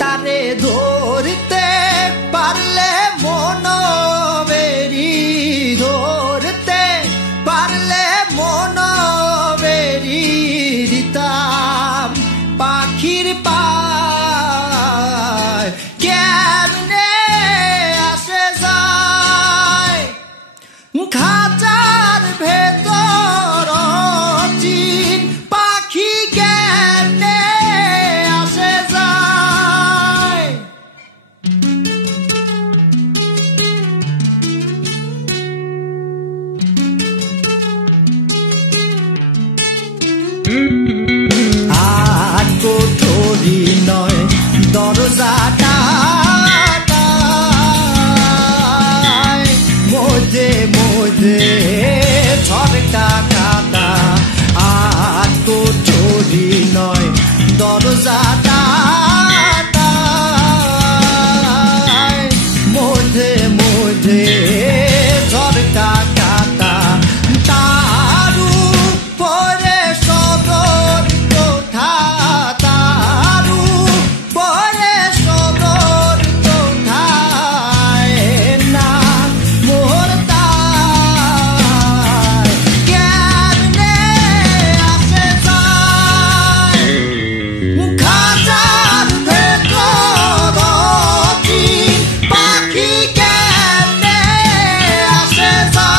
তারে ধরতে পারলে মন বেরি ধরতে পারলে মন বেরি দিতাম পাখির পায় কেমনে আসে যায় খাঁচার ভেতর চিন পাখি কেমনে আসে যায় আর কোঠরি নয় দরজাটা মধ্যে মধ্যে ঝড়কা কাটা আর কোঠরি নয় দরজাটা মধ্যে মধ্যে ঝড়কা কাটা তারু পরে সদর কোঠা তারু পরে সদর কোঠায় না মোর তাই কেমনে আসে যায় খাঁচার ভেতর চিন পাখি কেমনে আসে যায়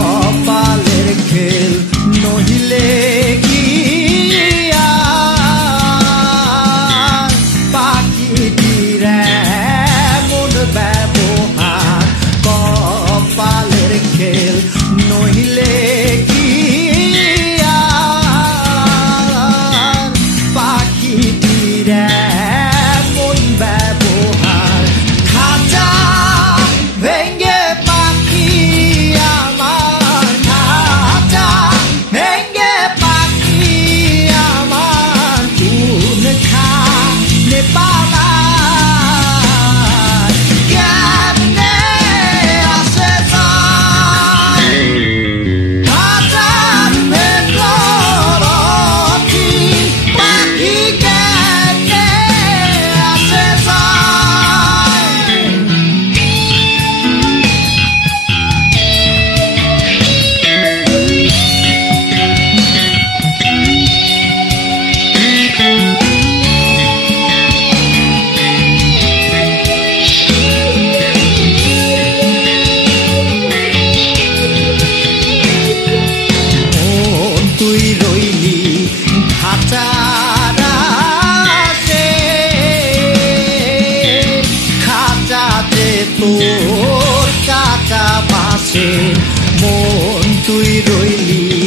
কপালের খেল নহিলে গিয়া পাখিটির এমন ব্যবহার কপালের খেল নহিলে গিয়া পাখিটির এমন ব্যবহার খাঁচা ভেঙ্গে পাখি আমার খাঁচা ভেঙ্গে পাখি আমার কোন খানে পালায় কেমনে আসে যায় খাঁচার ভেতর চিন পাখি কেমনে আসে যায় মন তুই রইলি খাঁচার আশে খাঁচাতে তোর কাঁচা বাসে মন তুই রইলি